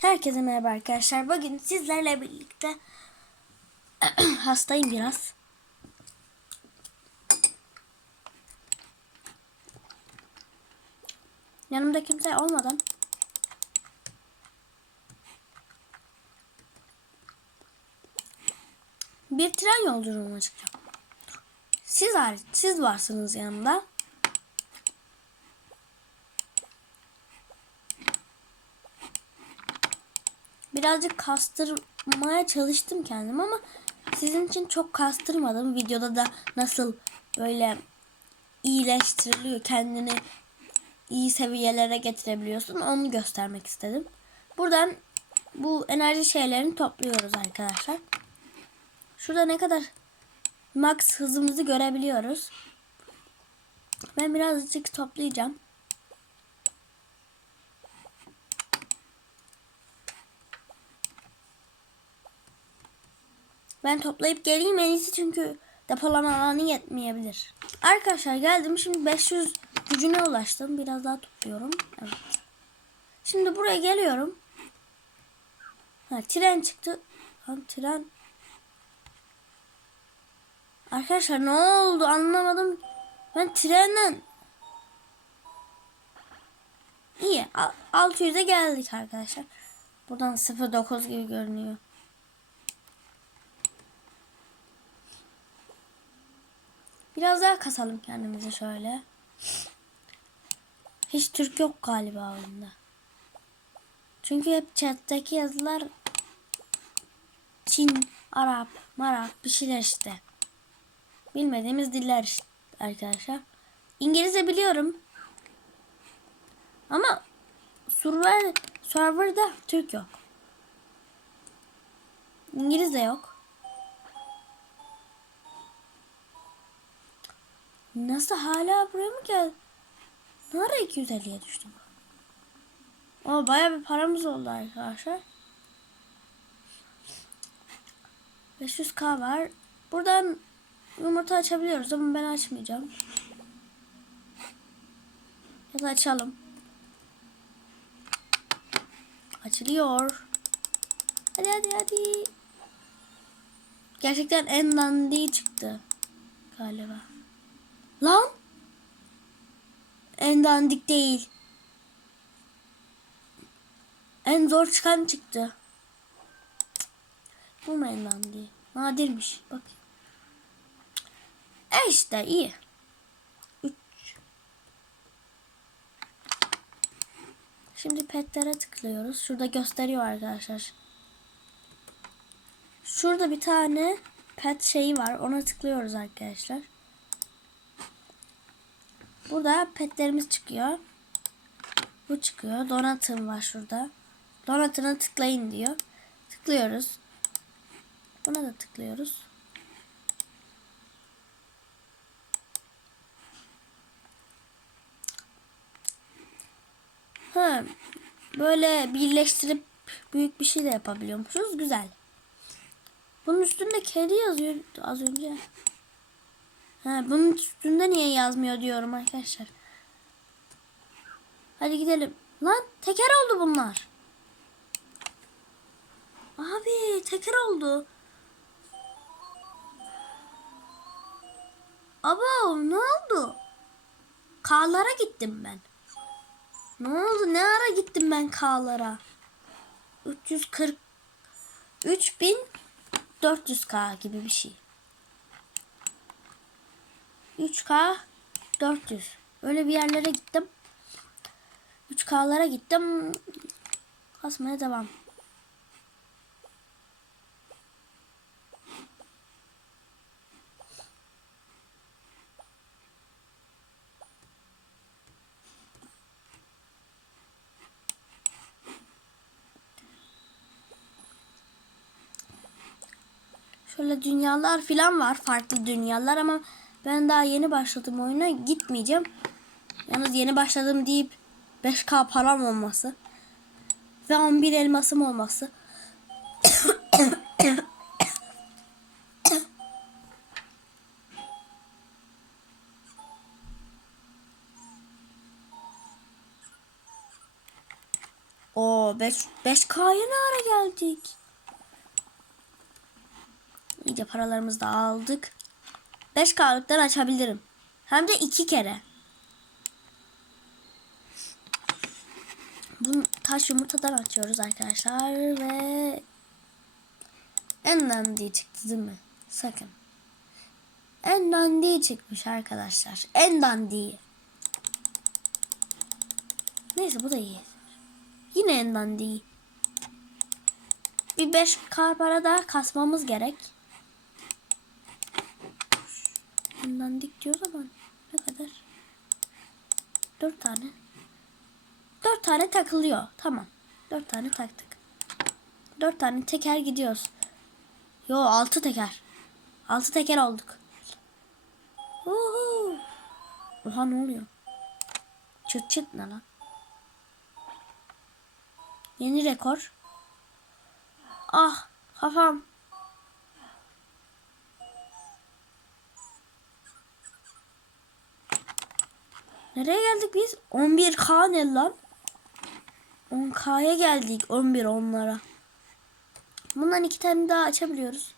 Herkese merhaba arkadaşlar. Bugün sizlerle birlikte hastayım biraz. Yanımda kimse olmadan bir tren yolculuğuna çıkacağım. Siz hariç, siz varsınız yanımda. Birazcık kastırmaya çalıştım kendim ama sizin için çok kastırmadım. Videoda da nasıl böyle iyileştiriliyor kendini iyi seviyelere getirebiliyorsun onu göstermek istedim. Buradan bu enerji şeylerini topluyoruz arkadaşlar. Şurada ne kadar max hızımızı görebiliyoruz. Ben birazcık toplayacağım. Ben toplayıp geleyim en iyisi çünkü depolama alanı yetmeyebilir. Arkadaşlar geldim şimdi 500 gücüne ulaştım. Biraz daha topluyorum. Evet. Şimdi buraya geliyorum. Ha, tren çıktı. Ha, tren. Arkadaşlar ne oldu anlamadım. Ben trenden İyi. 600'e geldik arkadaşlar. Buradan 09 gibi görünüyor. Biraz daha kasalım kendimizi şöyle. Hiç Türk yok galiba oyunda. Çünkü hep chatteki yazılar Çin, Arap, Marap bir şeyler işte. Bilmediğimiz diller işte arkadaşlar. İngilizce biliyorum. Ama server, serverda Türk yok. İngilizce yok. Nasıl hala buraya mı geldi? Ne ara 250'ye düştüm? O baya bir paramız oldu arkadaşlar. 500k var. Buradan yumurta açabiliyoruz ama ben açmayacağım. Ya da açalım. Açılıyor. Hadi hadi hadi. Gerçekten en dandiği çıktı. Galiba. Lan. En dandik değil. En zor çıkan çıktı. Bu mu en dandik? Nadirmiş. Bak. E işte iyi. 3. Şimdi petlere tıklıyoruz. Şurada gösteriyor arkadaşlar. Şurada bir tane pet şeyi var. Ona tıklıyoruz arkadaşlar. Burada petlerimiz çıkıyor. Bu çıkıyor. Donatım var şurada. Donatına tıklayın diyor. Tıklıyoruz. Buna da tıklıyoruz. Ha, böyle birleştirip büyük bir şey de yapabiliyormuşuz. Güzel. Bunun üstünde kedi yazıyor az önce. Ha, bunun üstünde niye yazmıyor diyorum arkadaşlar. Hadi gidelim. Lan teker oldu bunlar. Abi teker oldu. Aba ne oldu? K'lara gittim ben. Ne oldu? Ne ara gittim ben K'lara? 340 3400K gibi bir şey. 3K 400. Öyle bir yerlere gittim. 3K'lara gittim. Kasmaya devam. Şöyle dünyalar filan var. Farklı dünyalar ama ben daha yeni başladım oyuna. Gitmeyeceğim. Yalnız yeni başladım deyip 5k param olması. Ve 11 elmasım olması. o Oha 5 5K'ya ne ara geldik? İyice paralarımızı da aldık. 5K'lıktan açabilirim. Hem de iki kere. Bunu taş yumurtadan açıyoruz arkadaşlar ve en dandiği çıktı değil mi? Sakın. En dandiği çıkmış arkadaşlar. En dandiği. Neyse bu da iyi. Yine en dandiği. Bir 5k para daha kasmamız gerek. En dandik diyor ama ne kadar? 4 tane. 4 tane takılıyor. Tamam. 4 tane taktık. 4 tane teker gidiyoruz. Yo 6 teker. 6 teker olduk. Uhu. Oha ne oluyor? Çıt çıt ne lan? Yeni rekor. Ah kafam. Nereye geldik biz? 11K ne lan? 10K'ya geldik. 11 onlara. Bundan iki tane daha açabiliyoruz.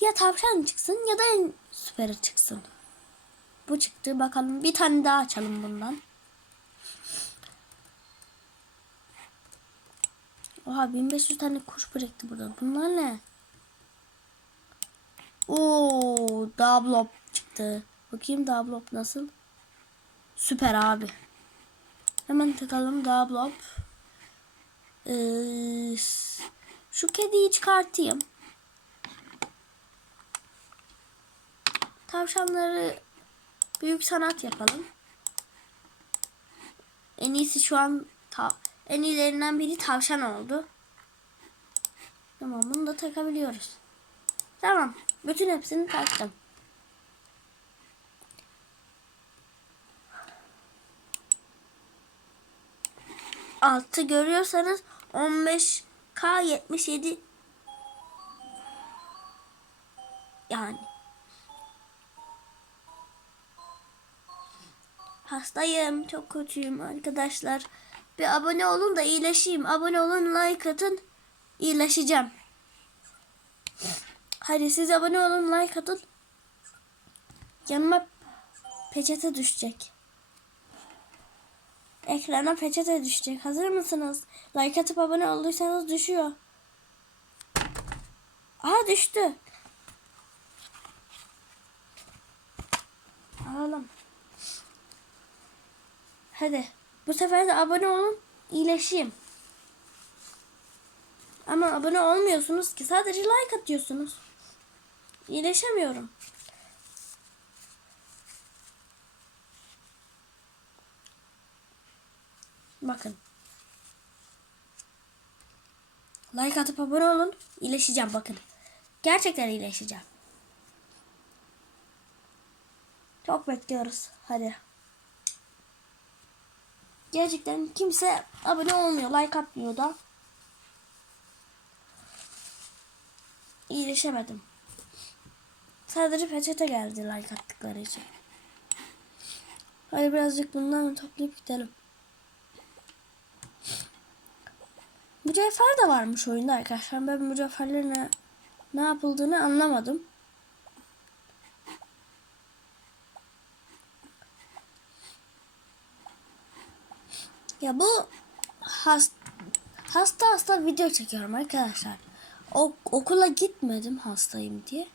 Ya tavşan çıksın ya da en süperi çıksın. Bu çıktı. Bakalım bir tane daha açalım bundan. Oha 1500 tane kuş birikti burada. Bunlar ne? Oo, Dablop çıktı. Bakayım Dablop nasıl? Süper abi. Hemen takalım Dablop. Ee, şu kediyi çıkartayım. Tavşanları büyük sanat yapalım. En iyisi şu an en iyilerinden biri tavşan oldu. Tamam bunu da takabiliyoruz. Tamam. Bütün hepsini taktım. Altı görüyorsanız 15K 77 yani Hastayım. Çok kötüyüm arkadaşlar. Bir abone olun da iyileşeyim. Abone olun, like atın. İyileşeceğim. Hadi siz abone olun, like atın. Yanıma peçete düşecek. Ekrana peçete düşecek. Hazır mısınız? Like atıp abone olduysanız düşüyor. Aha düştü. Alalım. Hadi. Bu sefer de abone olun. iyileşeyim. Ama abone olmuyorsunuz ki. Sadece like atıyorsunuz. İyileşemiyorum. Bakın. Like atıp abone olun. İyileşeceğim bakın. Gerçekten iyileşeceğim. Çok bekliyoruz. Hadi. Gerçekten kimse abone olmuyor, like atmıyor da. İyileşemedim. Sadece peçete geldi like attıkları için. Hadi birazcık bundan toplayıp gidelim. Mücevher de varmış oyunda arkadaşlar. Ben mücevherlerin ne, ne yapıldığını anlamadım. Ya bu hast, hasta hasta video çekiyorum arkadaşlar. Okula gitmedim hastayım diye.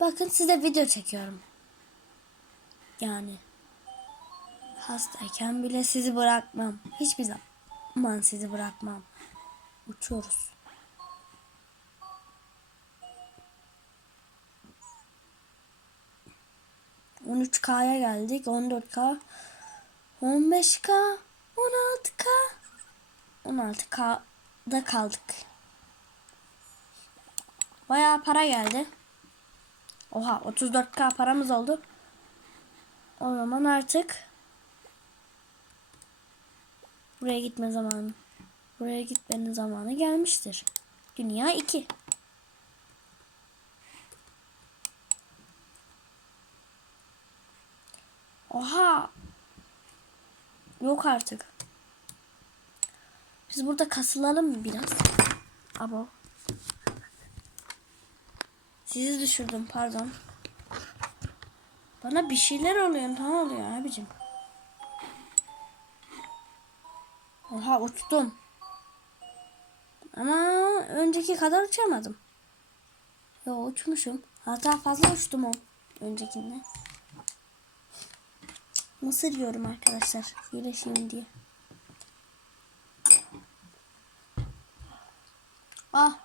Bakın size video çekiyorum. Yani hastayken bile sizi bırakmam. Hiçbir zaman sizi bırakmam. Uçuyoruz. ...13K'ya geldik. 14K. 15K. 16K. 16K'da kaldık. Bayağı para geldi. Oha 34K paramız oldu. O zaman artık buraya gitme zamanı. Buraya gitmenin zamanı gelmiştir. Dünya 2. Oha. Yok artık. Biz burada kasılalım mı biraz? Abo. Sizi düşürdüm pardon. Bana bir şeyler oluyor. Ne oluyor abicim? Oha uçtum. Ama önceki kadar uçamadım. Yo uçmuşum. Hatta fazla uçtum o öncekinde. Mısır yiyorum arkadaşlar. İyileşeyim diye. Ah.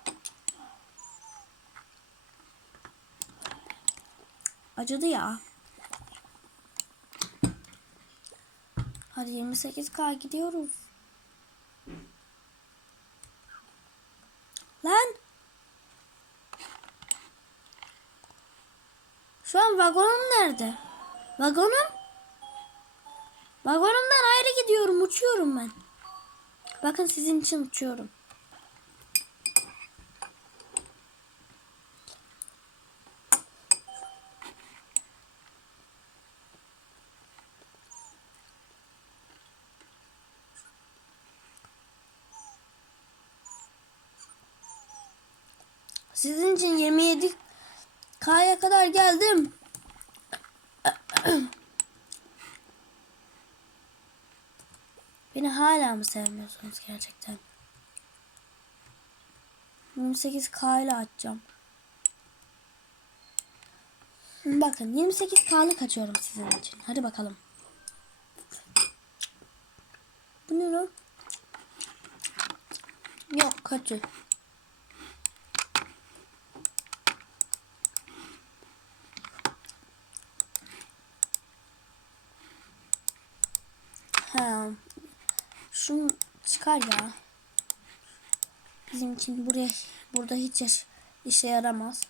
Acıdı ya. Hadi 28K gidiyoruz. Lan. Şu an vagonum nerede? Vagonum? Vagonumdan ayrı gidiyorum. Uçuyorum ben. Bakın sizin için uçuyorum. Sizin için 27 K'ya kadar geldim. Beni hala mı sevmiyorsunuz gerçekten? 28K ile açacağım. Bakın 28K'lık açıyorum sizin için. Hadi bakalım. Bu ne lan? Yok kötü. Ha. Şunu çıkar ya. Bizim için buraya burada hiç işe yaramaz.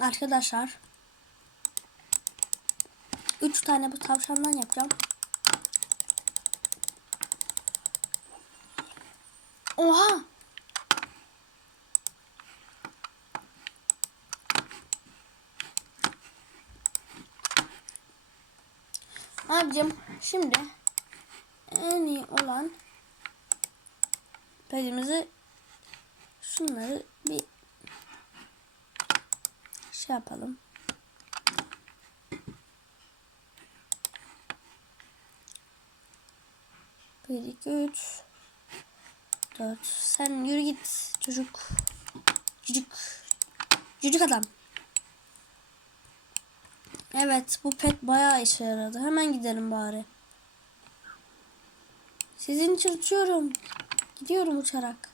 Arkadaşlar. Üç tane bu tavşandan yapacağım. Oha! Abicim şimdi en iyi olan pedimizi şunları şey yapalım. Bir, iki, üç, dört. Sen yürü git çocuk. Cücük. Cücük adam. Evet bu pet bayağı işe yaradı. Hemen gidelim bari. Sizin için uçuyorum. Gidiyorum uçarak.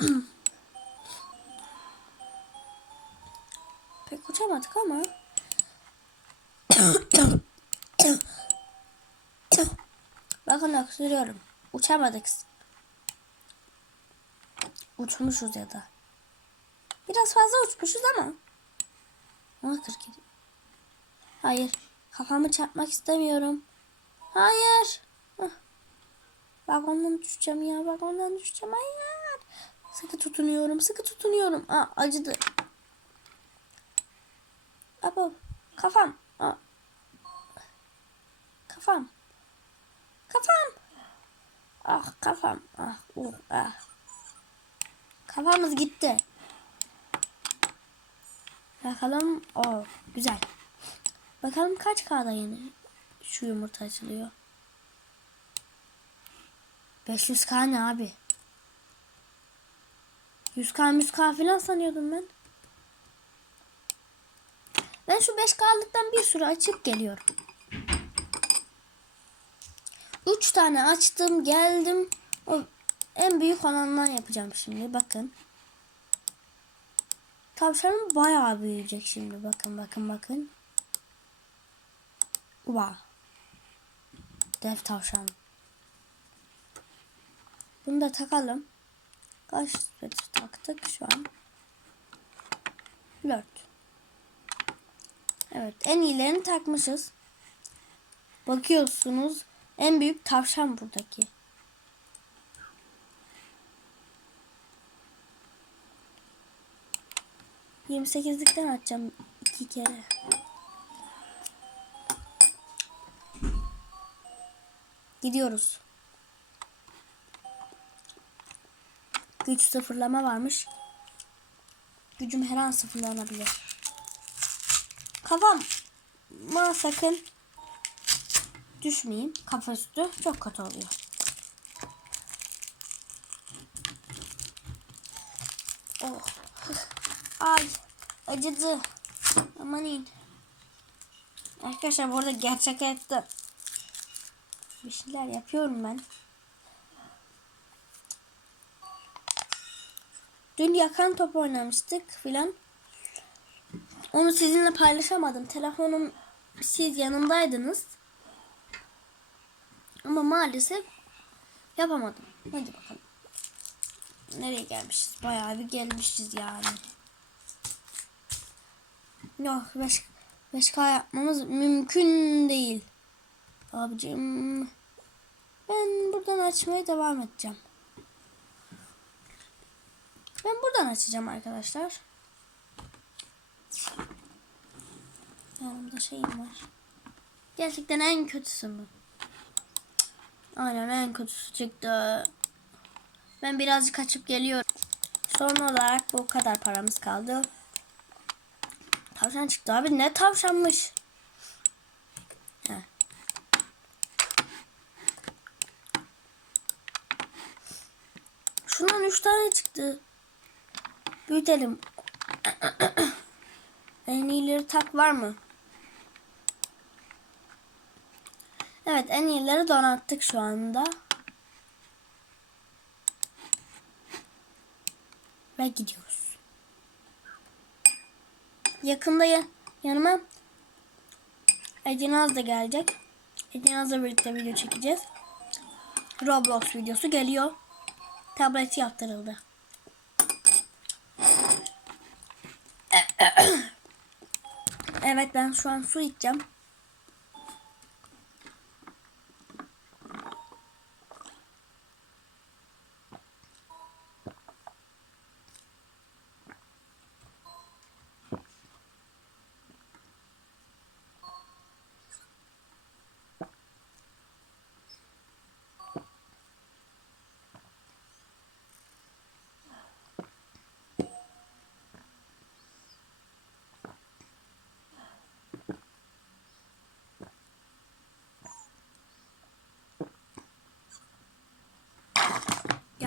Pek uçamadık ama. Bakın öksürüyorum. Uçamadık. Uçmuşuz ya da. Biraz fazla uçmuşuz ama. Ama 47. Hayır. Kafamı çarpmak istemiyorum. Hayır. Hah. Vagondan düşeceğim ya. Vagondan düşeceğim. Hayır. Sıkı tutunuyorum. Sıkı tutunuyorum. Aa, acıdı. Abo. Kafam. Aa. Kafam. Kafam. Ah kafam. Ah. Uh, ah. Kafamız gitti. Bakalım. O güzel. Bakalım kaç K'da yeni şu yumurta açılıyor. 500K ne abi? 100K 100K falan sanıyordum ben. Ben şu 5K'lıktan bir sürü açıp geliyorum. 3 tane açtım geldim. O en büyük olandan yapacağım şimdi. Bakın. Tavşanım bayağı büyüyecek şimdi. Bakın bakın bakın. Wow. Dev tavşan. Bunu da takalım. Kaç taktık şu an? 4. Evet en iyilerini takmışız. Bakıyorsunuz en büyük tavşan buradaki. Yirmi sekizlikten atacağım iki kere. Gidiyoruz. Güç sıfırlama varmış. Gücüm her an sıfırlanabilir. Kafam ma sakın düşmeyeyim. Kafa üstü çok kötü oluyor. Oh. Ay acıdı. Amanin. Arkadaşlar bu arada gerçek hayatta bir şeyler yapıyorum ben. Dün yakan top oynamıştık filan. Onu sizinle paylaşamadım. Telefonum siz yanımdaydınız. Ama maalesef yapamadım. Hadi bakalım. Nereye gelmişiz? Bayağı bir gelmişiz yani. Yok 5 5K yapmamız mümkün değil. Abicim ben buradan açmaya devam edeceğim. Ben buradan açacağım arkadaşlar. Yanımda şeyim var. Gerçekten en kötüsü mü? Aynen en kötüsü çıktı. Ben birazcık açıp geliyorum. Son olarak bu kadar paramız kaldı. Tavşan çıktı abi. Ne tavşanmış? Heh. Şundan üç tane çıktı. Büyütelim. en iyileri tak var mı? Evet en iyileri donattık şu anda. Ve gidiyoruz. Yakında ya, yanıma Edinaz da gelecek. Edinaz'la birlikte video çekeceğiz. Roblox videosu geliyor. Tableti yaptırıldı. Evet ben şu an su içeceğim.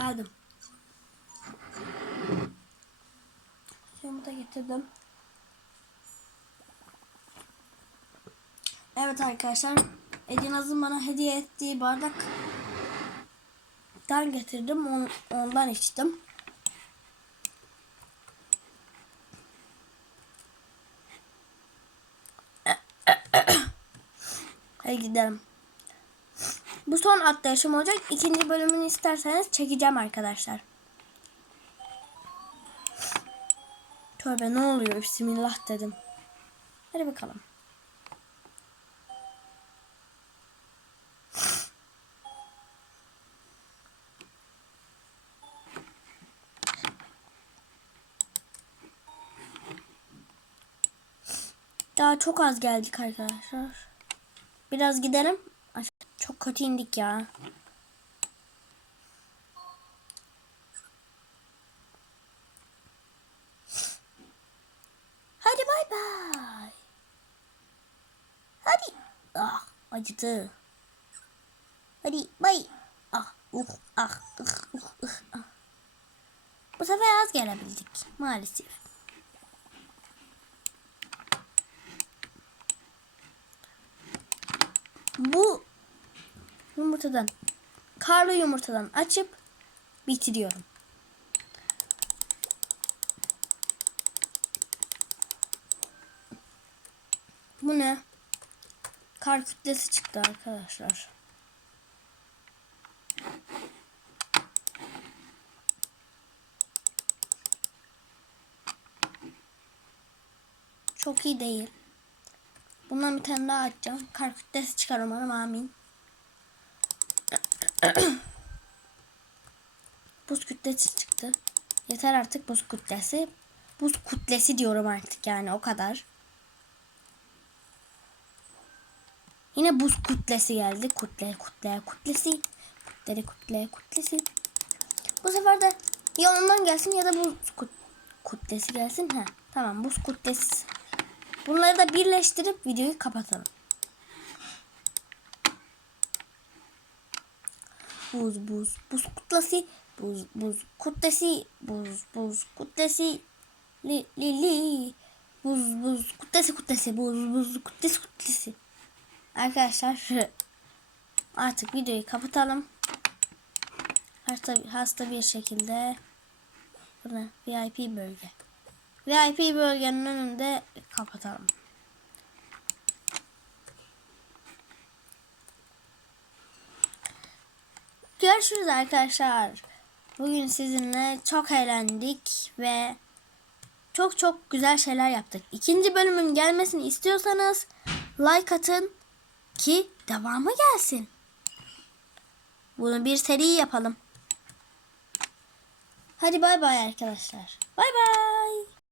Geldim. Suyumu da getirdim. Evet arkadaşlar. Edinaz'ın bana hediye ettiği bardak dan getirdim. On, ondan içtim. Hadi gidelim. Bu son atlayışım olacak. İkinci bölümünü isterseniz çekeceğim arkadaşlar. Tövbe ne oluyor? Bismillah dedim. Hadi bakalım. Daha çok az geldik arkadaşlar. Biraz gidelim. Çok kötü indik ya. Hadi bay bay. Hadi. Ah acıdı. Hadi bay. Ah uh ah uh, uh, uh, ah. Bu sefer az gelebildik maalesef. Bu yumurtadan karlı yumurtadan açıp bitiriyorum. Bu ne? Kar kütlesi çıktı arkadaşlar. Çok iyi değil. Bundan bir tane daha açacağım. Kar kütlesi çıkar umarım amin. buz kütlesi çıktı. Yeter artık buz kütlesi. Buz kütlesi diyorum artık yani o kadar. Yine buz kütlesi geldi. Kütle, kütle, kütlesi. Kütle, kütle, kütlesi. Bu sefer de ya ondan gelsin ya da buz kut- kütlesi gelsin. Ha, tamam buz kütlesi. Bunları da birleştirip videoyu kapatalım. Buz buz buz kütlesi buz buz kütlesi buz buz kütlesi li li li buz buz kütlesi kütlesi buz buz kütlesi kütlesi. Arkadaşlar artık videoyu kapatalım. Hasta, hasta bir şekilde bu ne? VIP bölge. VIP bölgenin önünde kapatalım. Görüşürüz arkadaşlar. Bugün sizinle çok eğlendik ve çok çok güzel şeyler yaptık. İkinci bölümün gelmesini istiyorsanız like atın ki devamı gelsin. Bunu bir seri yapalım. Hadi bay bay arkadaşlar. Bay bay.